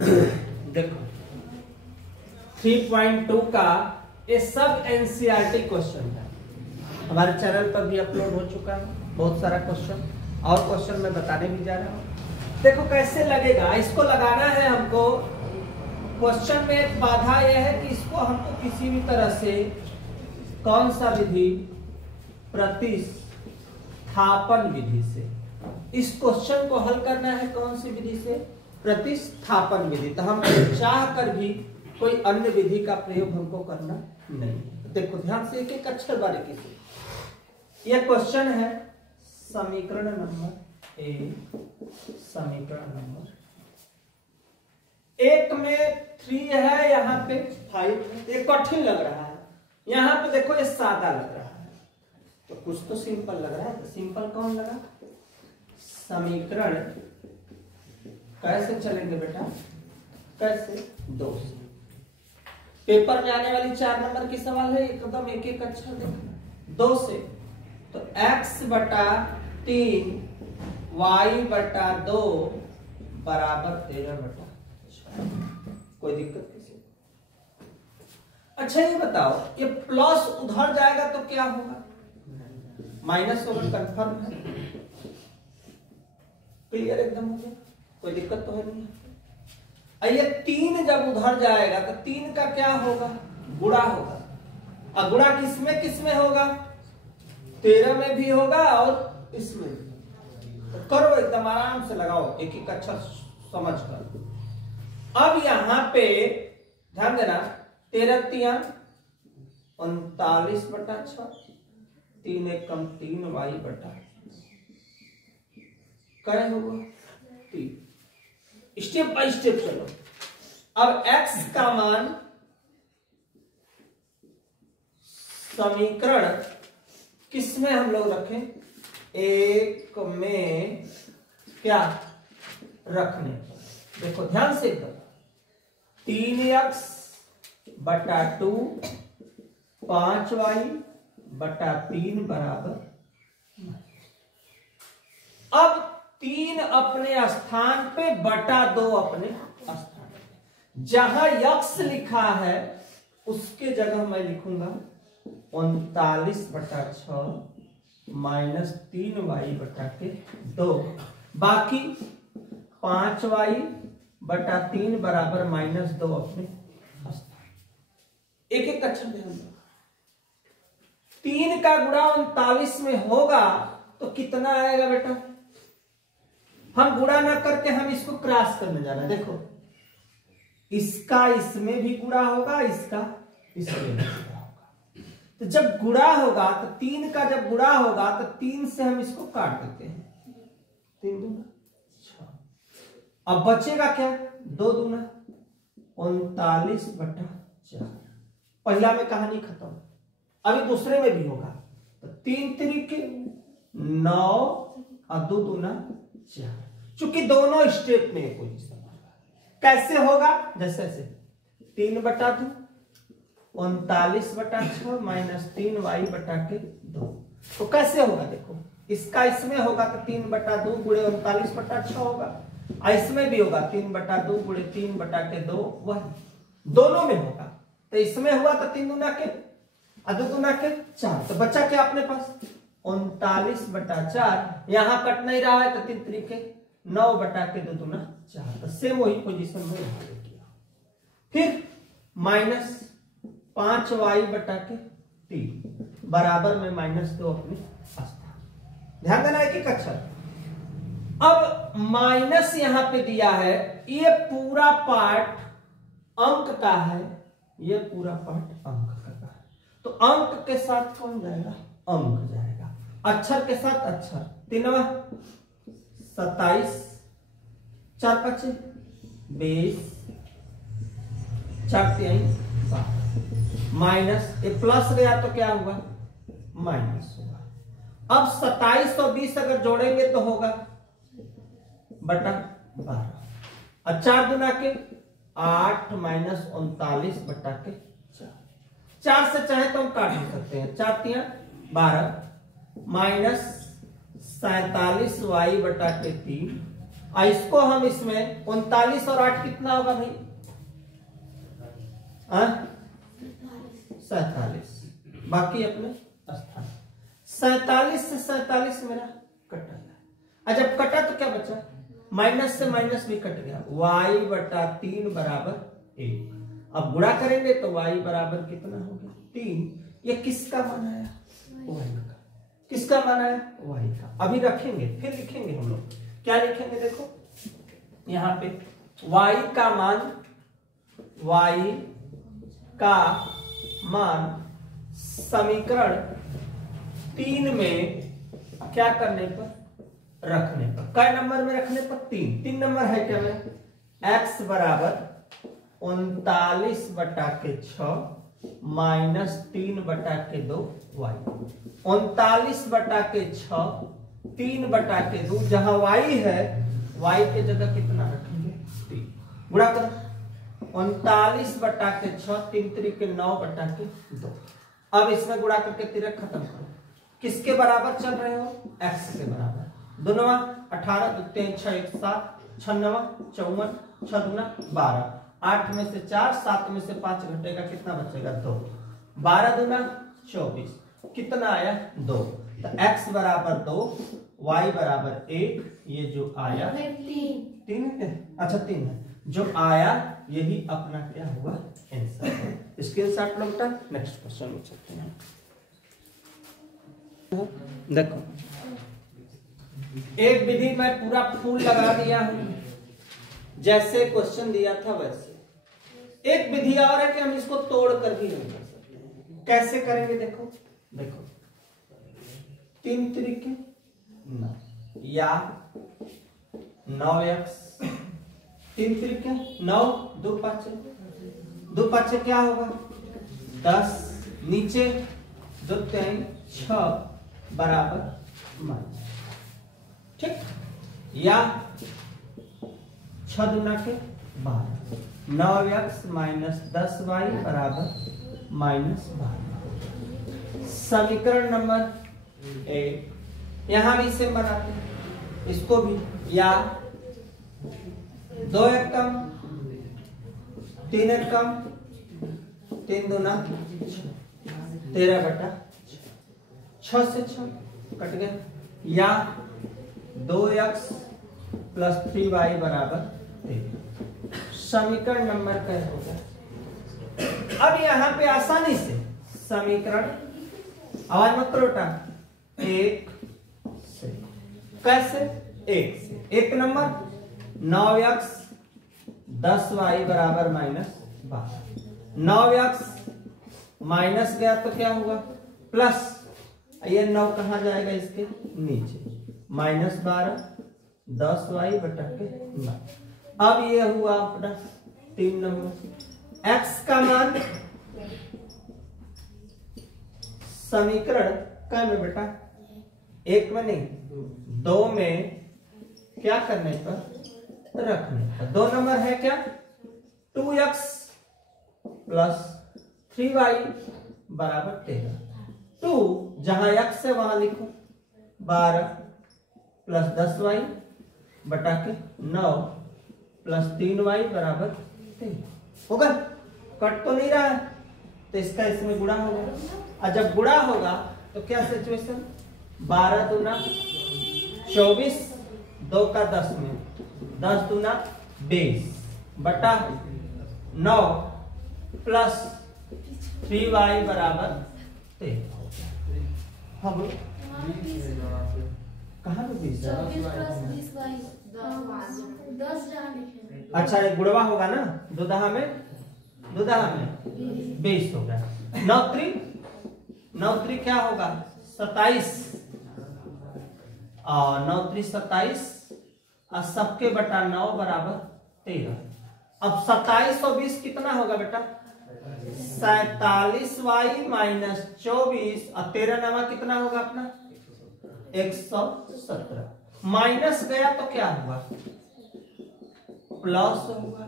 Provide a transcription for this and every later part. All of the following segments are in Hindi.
देखो 3.2 का ये सब एनसीईआरटी क्वेश्चन है, हमारे चैनल पर भी अपलोड हो चुका है बहुत सारा क्वेश्चन, और क्वेश्चन मैं बताने भी जा रहा हूँ। देखो कैसे लगेगा, इसको लगाना है हमको। क्वेश्चन में एक बाधा यह है कि इसको हमको किसी भी तरह से कौन सा विधि, प्रतिस्थापन विधि से इस क्वेश्चन को हल करना है। कौन सी विधि से? प्रतिस्थापन विधि। तो हम चाह कर भी कोई अन्य विधि का प्रयोग हमको करना नहीं। देखो ध्यान से एक एक अक्षर बारीकी से। यह क्वेश्चन है समीकरण नंबर ए, समीकरण नंबर एक में 3 है, यहाँ पे 5। ये कठिन लग रहा है, यहाँ पे देखो ये सादा लग रहा है, तो कुछ तो सिंपल लग रहा है। तो सिंपल कौन लगा? समीकरण कैसे चलेंगे बेटा? कैसे? 2 से। पेपर में आने वाली 4 नंबर की सवाल है, एकदम एक एक अक्षर देखना। 2 से तो x बटा 3 y बटा 2 बराबर 13 बटा 6। कोई दिक्कत किसी? अच्छा ये बताओ, ये प्लस उधर जाएगा तो क्या होगा? माइनस होगा, कंफर्म है? क्लियर एकदम हो गया? कोई दिक्कत तो है नहीं? ये 3 जब उधर जाएगा तो 3 का क्या होगा? गुणा होगा। और गुणा किसमें किसमें होगा? 13 में भी होगा और इसमें भी। तो करो एकदम आराम से लगाओ, एक एक अक्षर समझ कर। अब यहां पे ध्यान देना, 13 तिया 39 बटा 6, 3 एकम 3 y बटा क्या होगा? 3। स्टेप बाय स्टेप चलो। अब x का मान समीकरण किसमें हम लोग रखें? 1 में क्या रखने? देखो ध्यान से एकदम, 3x बटा 2 5y बटा 3 बराबर। अब 3 अपने स्थान पे बटा 2 अपने स्थान पे। जहां x लिखा है उसके जगह मैं लिखूंगा 39 बटा 6 माइनस 3y बटा के 2, बाकी 5y बटा 3 बराबर माइनस 2 अपने स्थान। एक एक अक्षर ध्यान दो। 3 का गुणा 39 में होगा तो कितना आएगा बेटा? हम गुणा ना करके हम इसको क्रॉस करने जा रहे हैं। देखो इसका इसमें भी गुणा होगा, इसका इसमें भी गुणा होगा। तो जब गुणा होगा तो 3 का जब गुणा होगा तो 3 से हम इसको काट देते हैं, 3 दूना 6। अब बचेगा क्या? 2 दूना 39 बटा 4। पहला में कहानी खत्म। अभी दूसरे में भी होगा तो 3 तिरिके 9 और 2 दूना 4। चूंकि दोनों स्टेप में पोजीशन कैसे होगा? जैसे ऐसे 3 बटा 2 39 बटा 6 माइनस 3y बटा के 2। तो कैसे होगा? देखो इसका इसमें होगा तो 3 बटा 2 गुणे 39 बटा 6 होगा, और इसमें भी होगा 3 बटा 2 गुणे 3 बटा के 2, वह दोनों में होगा। तो इसमें हुआ तो 3 दूना के और 2 दूना के 4। तो बचा क्या अपने पास? 39 बटा 4। यहां कट नहीं रहा है तो 3 तरीके 9 बटा के 2 दूना 4। तो सेम वही पोजीशन में यहां किया। फिर माइनस 5y बटा के 3 बराबर में माइनस 2 अपने स्थान। ध्यान देना एक एक अक्षर। अब माइनस यहां पे दिया है, ये पूरा पार्ट अंक का है, ये पूरा पार्ट अंक का है। तो अंक के साथ कौन जाएगा? अंक जाएगा। अक्षर के साथ अक्षर। 3वां 27 4 5 20 4 3 7 माइनस ये प्लस गया तो क्या हुआ? माइनस होगा। अब 27 और 20 अगर जोड़ेंगे तो होगा बटा 12। और 4 दूना के 8 माइनस 39 बटा के 4। 4 से चाहे तो हम काट भी सकते हैं। 4 3 12 माइनस 47y बटा के 3 और इसको हम इसमें 39 और 8 कितना होगा भाई? 47। बाकी अपने स्थान 47 से 47 मेरा कटा है। जब कटा तो क्या बचा? माइनस से माइनस भी कट गया, y बटा 3 बराबर 1। अब गुणा करेंगे तो y बराबर कितना हो गया? 3। ये किसका मान आया? y का। किसका मान आया? y का। अभी रखेंगे, फिर लिखेंगे हम लोग। क्या लिखेंगे? देखो यहाँ पे y का मान समीकरण 3 में क्या करने पर? रखने पर। कै नंबर में रखने पर? 3 नंबर है क्या मेरा? x बराबर 39/6 माइनस 3/2 y। 39/6 3/2, जहां y है y के जगह कितना रखेंगे? 3। गुणा करो 39/6 3 3 के 9/2। अब इसमें गुणा करके तिरक खत्म करो। किसके बराबर चल रहे हो? x के बराबर। दोनों 18 2 3 6 1 7 6 9 54 6 दूना 12। 8 में से 4 7 में से 5 घटेगा, कितना बचेगा? 2। 12 दूना 24, कितना आया? 2। तो x बराबर 2 y बराबर 1। ये जो आया 3 है। अच्छा 3 है जो आया, यही अपना क्या हुआ? आंसर। स्क्रीनशॉट लो बेटा। नेक्स्ट क्वेश्चन में चलते हैं। देखो एक विधि मैं पूरा फूल लगा दिया हूं, जैसे क्वेश्चन दिया था वैसे। एक विधि और है कि हम इसको तोड़ कर भी नहीं कर सकते। कैसे करेंगे? देखो 3 तरीके 9 या 9x 3 तरीके 9 2 5 क्या होगा? 10। नीचे 2 3 6 बराबर माइनस। ठीक, या 6 दूना के 12। 9x माइनस 10y बराबर माइनस 12। समीकरण नंबर 1। यहां भी सेम बनाते हैं, इसको भी। या 2 एक कम 3 एक कम 3 दूना 13/6 से 6 कट गया। या 2x प्लस 3y बराबर 13। समीकरण नंबर क्या होगा? अब यहां पे आसानी से समीकरण, आवाज मत करो बेटा, 1 से। कैसे? 1 से। 1 नंबर 9x 10y बराबर माइनस 12। 9x माइनस गया तो क्या हुआ? प्लस। ये 9 कहां जाएगा? इसके नीचे। माइनस 12 10y बटा के 9। अब ये हुआ अपना 3 नंबर। x का मान समीकरण क्या में बेटा? 1 में नहीं 2 में क्या करने पर? रखने पर। 2 नंबर है क्या? 2x प्लस 3y बराबर 13। 2 जहां x है वहां लिखो। 12 प्लस 10y बटा के 9 प्लस 3y बराबर 13 होगा। कट तो नहीं रहा है, तो इसका इसमें गुणा होगा। और जब गुणा होगा तो क्या सिचुएशन? 12 दूना 24, 2 का 10 में 10 दूना 20 बटा 9 प्लस 3y बराबर 13। हाँ बोलो कहाँ पे 20? अच्छा ये गुणवा होगा ना, दो दहा में 20 हो गया। 9 3 क्या होगा? 27 और 9 3 27 और सबके बटा 9 बराबर 13। अब 27 और 20 कितना होगा बेटा? 47y माइनस 24 और 13 नवा कितना होगा अपना? 117। माइनस गया तो क्या हुआ? प्लस होगा।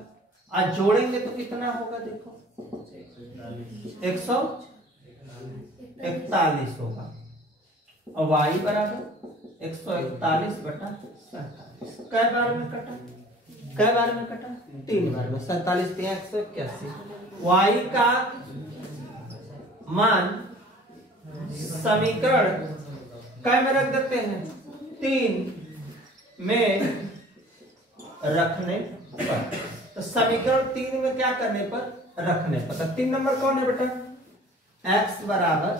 आज जोड़ेंगे तो कितना होगा? देखो 141 होगा और y बराबर 141/47। कै बार में कटा? कै बार में कटा? 3 बार में। 47 3 181। y का मान समीकरण कै में रख देते हैं? 3 में रखने पर। तो समीकरण 3 में क्या करने पर? रखने पर। तो 3 नंबर कौन है बेटा? x बराबर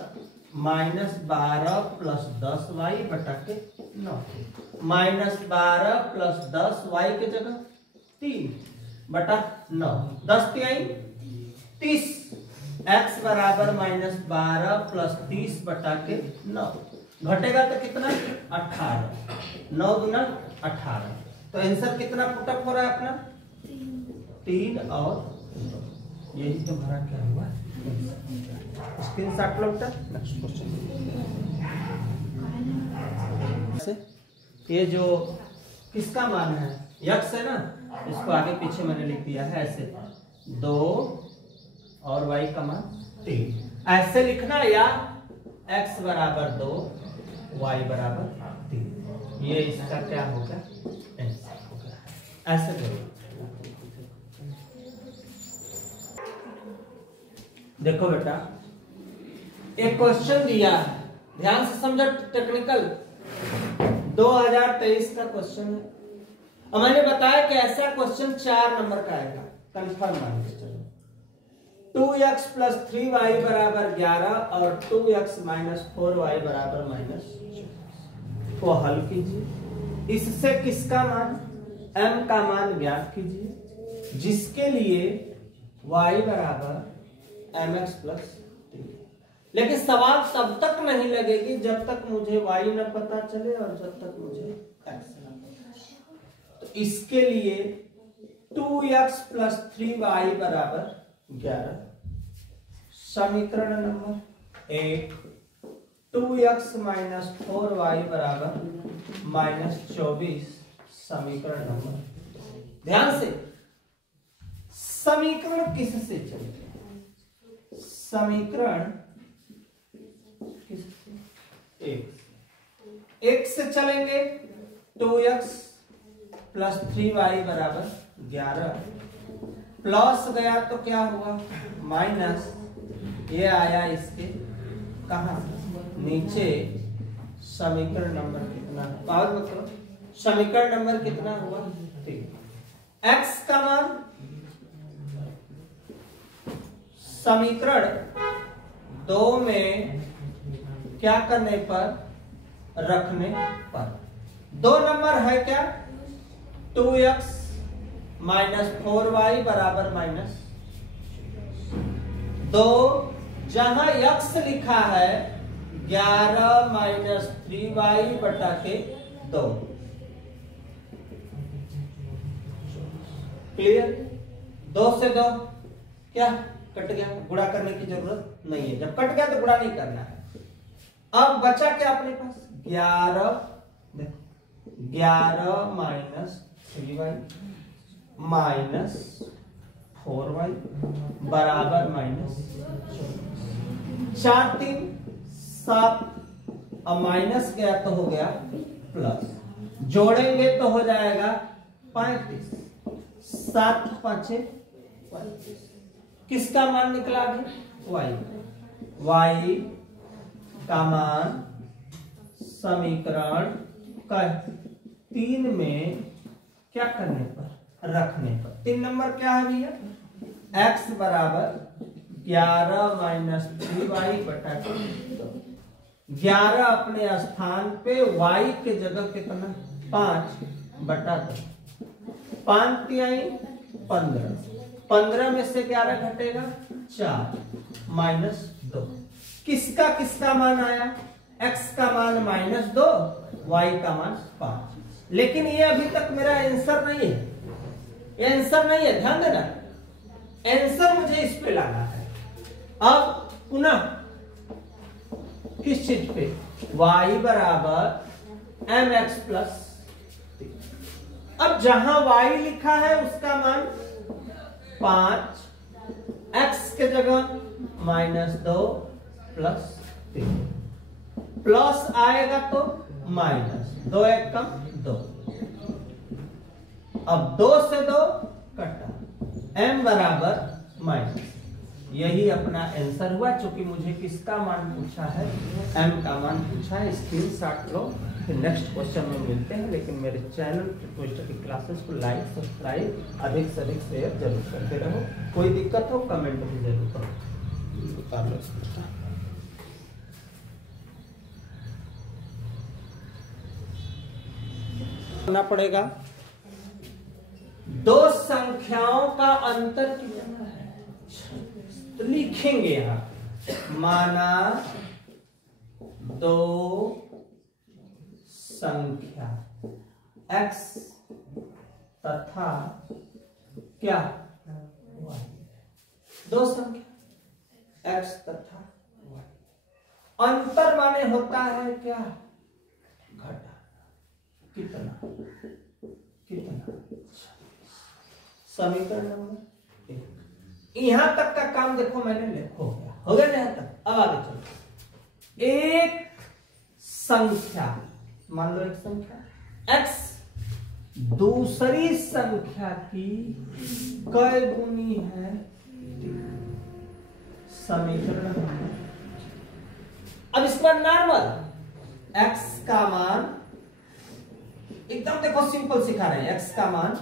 -12 + 10y बटा के 9। -12 + 10y के जगह 3 बटा 9। 10 3 30। x बराबर -12 + 30 बटा के 9। घटेगा तो कितना? 18। 9 दूना 18। तो आंसर कितना पुटअप हो रहा है अपना? 3 और 2। यही तुम्हारा क्या हुआ? स्क्रीनशॉट लो बेटा। Next question. ये जो किसका मान है? x है ना, इसको आगे पीछे मैंने लिख दिया है ऐसे। 2 और y का मान 3 ऐसे लिखना, या x बराबर 2 y बराबर 3। ये इसका क्या होगा? आंसर होगा। ऐसे करो। देखो बेटा, एक क्वेश्चन दिया है, ध्यान से समझो। टेक्निकल 2023 का क्वेश्चन है और मैंने बताया कि ऐसा क्वेश्चन 4 नंबर का आएगा। कंफर्म मान के चलो। 2x + 3y बराबर 11 और 2x - 4y बराबर -24 को हल कीजिए। इससे किसका मान? m का मान ज्ञात कीजिए, जिसके लिए y बराबर mx + 3। लेकिन सवाल तब तक नहीं लगेगी जब तक मुझे y न पता चले और जब तक मुझे x न पता चले। तो इसके लिए 2x + 3y बराबर 11 समीकरण नंबर 1। 2x - 4y बराबर -24 समीकरण नंबर। ध्यान से, समीकरण किससे चलेगा? समीकरण एक से चलेंगे। 2x + 3y बराबर 11 प्लस गया तो क्या हुआ? माइनस। ये आया इसके कहां से? नीचे। समीकरण नंबर कितना है? पावर मतलब समीकरण नंबर कितना हुआ? 3। x का मान समीकरण 2 में क्या करने पर? रखने पर। 2 नंबर है क्या? 2x - 4y बराबर -2। जहां x लिखा है 11 - 3y बटा के 2। क्लियर? 2 से 2 क्या कट गया? गुणा करने की जरूरत नहीं है। जब कट गया तो गुणा नहीं करना है। अब बचा क्या अपने पास? 11 देखो, 11 - 3y -4y बराबर -4 3 7। अब माइनस गया तो हो गया प्लस, जोड़ेंगे तो हो जाएगा 35। 7 5 35। किसका मान निकला अभी? y का मान समीकरण 3 में क्या करने पर? रखने पर। 3 नंबर क्या है भैया? x बराबर 11 - 3y बटा 2। 11 अपने स्थान पे, y के जगह कितना? 5 बटा 2। 5 3 15। 15 में से 11 घटेगा 4 -2। किसका किसका मान आया? x का मान -2, y का मान 5। लेकिन ये अभी तक मेरा आंसर नहीं है। ये आंसर नहीं है, ध्यान देना। आंसर मुझे इस पे लाना है। अब पुनः किस चीज पे? y बराबर mx + 3। अब जहां y लिखा है उसका मान 5, x के जगह -2 + 3। प्लस आएगा तो माइनस 2 एक कम 2। अब 2 से 2 कटा, m बराबर माइनस। यही अपना आंसर हुआ। चूंकि मुझे किसका मान पूछा है, m का मान पूछा है। स्क्रीनशॉट लो, फिर नेक्स्ट क्वेश्चन में मिलते हैं। लेकिन मेरे चैनल ट्विस्टर की क्लासेस को लाइक सब्सक्राइब अधिक से अधिक शेयर जरूर करते रहो। कोई दिक्कत हो कमेंट भी जरूर करो। करना पड़ेगा। दो संख्याओं का अंतर कितना है तो लिखेंगे यहां, माना दो संख्या x तथा क्या y, दो संख्या x तथा y। अंतर माने होता है क्या, घटा। कितना कितना, समीकरण नंबर 1। यहां तक का काम देखो मैंने लिखो गया, हो गया यहां तक। अब आगे चलो। एक संख्या, मान लो एक संख्या x दूसरी संख्या की कै गुनी है, समीकरण। अब इसका नॉर्मल x का मान एकदम देखो सिंपल सिखा रहे हैं। x का मान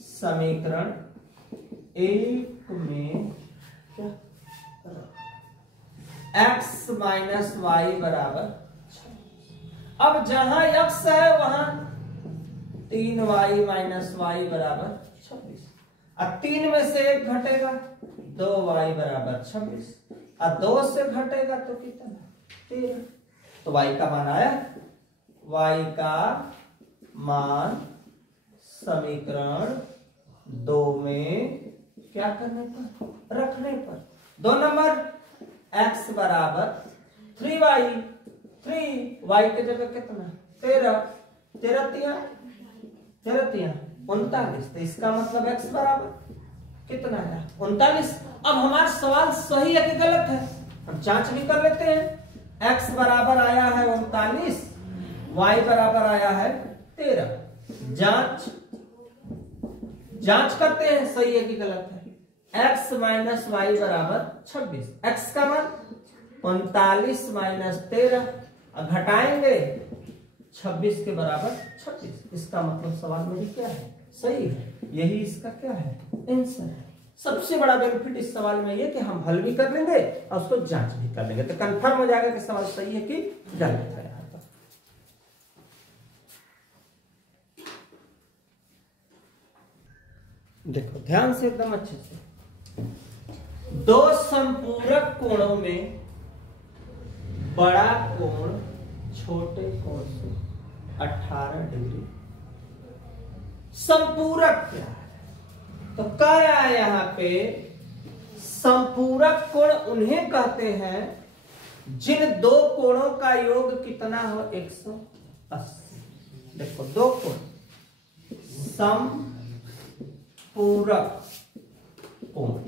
समीकरण 1 में क्या, x माइनस वाई बराबर। अब जहां x है वहां 3y माइनस वाई बराबर 26। अब 3 में से 1 घटेगा, 2y बराबर 26। अब 2 से घटेगा तो कितना, 13। तो y का मान आया। y का मान समीकरण 2 में क्या करने पर, रखने पर। 2 नंबर x बराबर 3y, 3y के जगह कितना, 13, 13 39। तो इसका मतलब x बराबर कितना है, 39। अब हमारा सवाल सही है कि गलत है, हम जांच भी कर लेते हैं। x बराबर आया है 39, y बराबर आया है 13। जांच करते हैं सही है कि गलत है। x माइनस वाई बराबर 26, x का मान 39 माइनस 13, घटाएंगे 26 के बराबर 26। इसका मतलब सवाल में क्या है, सही है। यही इसका क्या है, आंसर है। सबसे बड़ा बेनिफिट इस सवाल में ये कि हम हल भी कर लेंगे और उसको जांच भी कर लेंगे, तो कंफर्म हो जाएगा कि सवाल सही है कि गलत है। देखो ध्यान से, एकदम अच्छे से। दो संपूरक कोणों में बड़ा कोण छोटे कोण से 18 डिग्री। संपूरक क्या है, तो कह रहा है यहां पे संपूरक कोण उन्हें कहते हैं जिन दो कोणों का योग कितना हो, 180। देखो दो कोण, संपूरक कोण।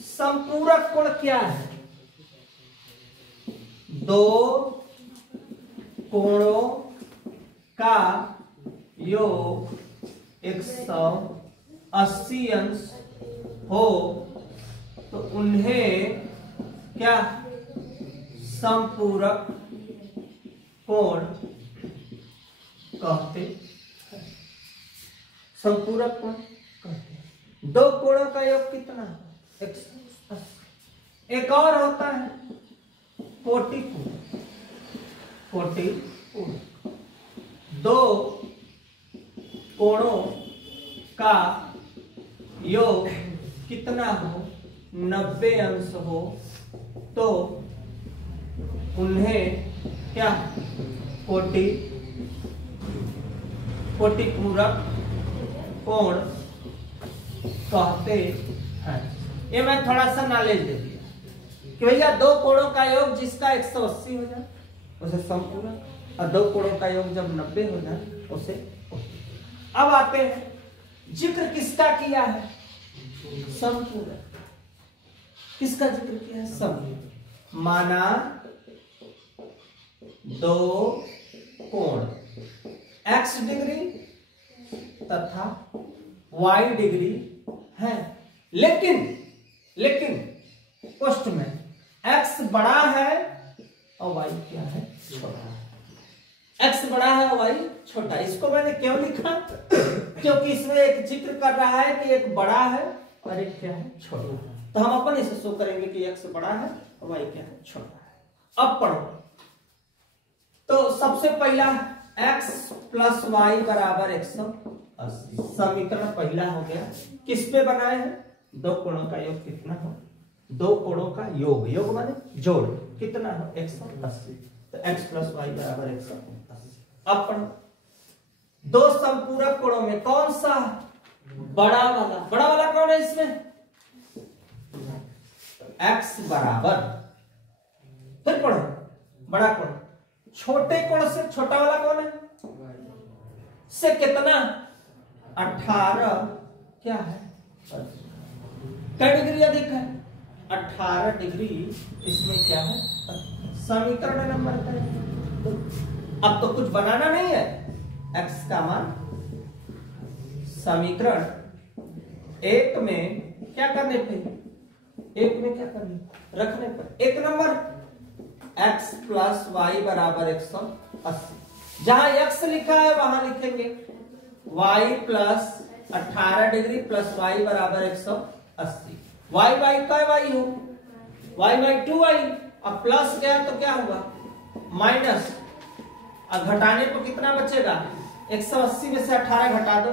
संपूरक कोण क्या है, दो कोणों का योग 180 अंश हो तो उन्हें क्या, संपूरक कोण कहते हैं। संपूरक कोण कहते हैं। दो कोणों का योग कितना, 180। एक और होता है कोटिपूरक। कोटिपूरक दो कोणों का योग कितना हो, 90 अंश हो तो उन्हें क्या, कोटिपूरक कोण कहते हैं। ये मैं थोड़ा सा नॉलेज दे दिया कि भैया दो कोणों का योग जिसका 180 हो जाए उसे संपूरक, और दो कोणों का योग जब 90 हो जाए उसे। अब आते हैं, जिक्र किसका किया है, संपूरक। किसका जिक्र किया है, संपूरक। माना दो कोण x डिग्री तथा y डिग्री है, लेकिन क्वेश्चन में x बड़ा है और y क्या है, छोटा है। x बड़ा है और y छोटा है। इसको मैंने क्यों लिखा, क्योंकि इसमें एक जिक्र कर रहा है कि एक बड़ा है और एक क्या है, छोटा है। तो हम अपन इसे शो करेंगे कि x बड़ा है और y क्या है, छोटा है। अब पढ़ो, तो सबसे पहला x प्लस वाई बराबर 180, समीकरण पहला हो गया। किस पे बनाए हैं, दो कोणों का योग कितना हो, दो कोणों का योग, योग माने जोड़, कितना हो 180। तो x प्लस वाई बराबर 180। अब पढ़ो, दो समपूरक कोणों में कौन सा बड़ा वाला कौन है इसमें, x बराबर, फिर पढ़ो बड़ा कोण, छोटे कोण से छोटा वाला कौन है, से कितना 18 क्या है, क्या डिग्री अधिक है, 18 डिग्री इसमें क्या है, समीकरण नंबर है। अब तो कुछ बनाना नहीं है, x का मान समीकरण एक में क्या करने पे, एक में क्या करने रखने पर, एक नंबर x प्लस वाई बराबर 180। जहां x लिखा है वहां लिखेंगे y plus 18 degree plus y बराबर 180। y का y हो, y बाई 2y, अब प्लस गया तो क्या हुआ माइनस, अब घटाने पर कितना बचेगा, 180 में से 18 घटा दो,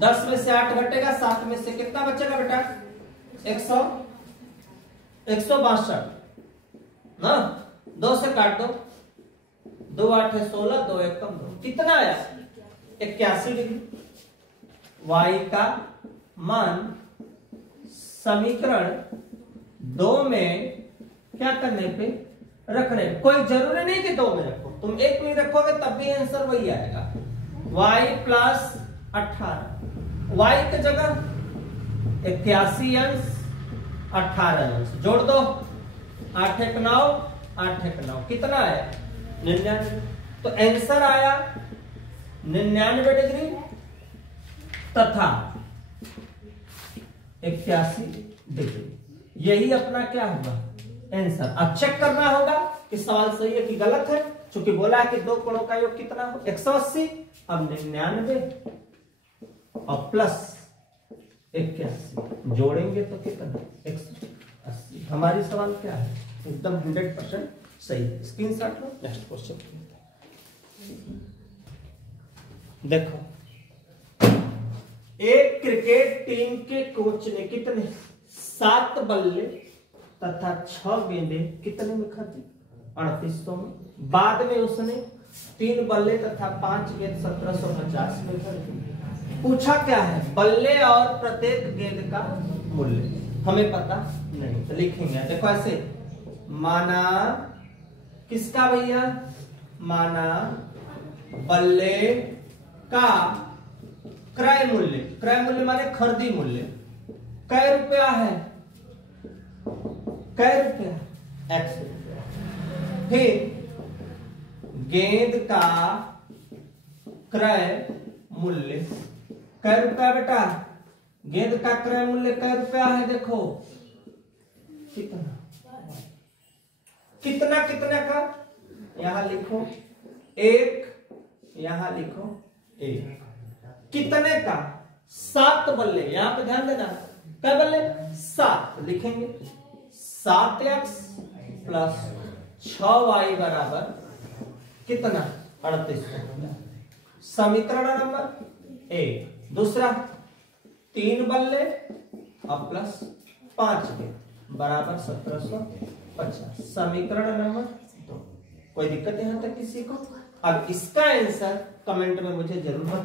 10 में से 8 घटेगा, 7 में से कितना बचेगा बेटा, 162 ना, 2 से काट दो, 2 8 है 16, 2 1 कम 2, कितना आया 81 डिग्री। y का मान समीकरण 2 में क्या करने पे रखने, कोई जरूरी नहीं कि 2 में रखो, तुम 1 में रखोगे तब भी आंसर वही आएगा, y प्लस 18, y की जगह 81 अंश 18 अंश जोड़ दो, 8 1 9, 8 1 9, कितना आया 99। तो आंसर आया 99 डिग्री तथा 81 डिग्री। यही अपना क्या होगा आंसर। अब चेक करना होगा कि सवाल सही है कि गलत है, क्योंकि बोला है कि दो कोणों का योग कितना हो 180, अब 99 और प्लस 81 जोड़ेंगे तो कितना 180। हमारी सवाल क्या है, एकदम 100% सही। स्क्रीनशॉट लो, नेक्स्ट क्वेश्चन देखो। एक क्रिकेट टीम के कोच ने कितने 7 बल्ले तथा 6 गेंदें कितने में खरीदी 3800 में। बाद में उसने 3 बल्ले तथा 5 गेंद 1750 में खरीदी। पूछा क्या है, बल्ले और प्रत्येक गेंद का मूल्य हमें पता नहीं, तो लिखेंगे देखो ऐसे, माना किसका भैया, माना बल्ले का क्रय मूल्य, क्रय मूल्य माने खरीदी मूल्य कै रुपया है, कै रुपया x रुपया। फिर गेंद का क्रय मूल्य कै रुपया बेटा, गेंद का क्रय मूल्य कै रुपया है, देखो कितना कितना कितना का, यहां लिखो 1, यहां लिखो 1, कितने का 7 बल्ले, यहां पे ध्यान देना, कै बल्ले 7 लिखेंगे, 7x प्लस 6y बराबर कितना 3800। समीकरण नंबर 1। दूसरा 3 बल्ले और प्लस 5 के बराबर 1750। समीकरण नंबर 2। कोई दिक्कत यहां तक किसी को? अब इसका आंसर कमेंट में मुझे जरूर बताएं।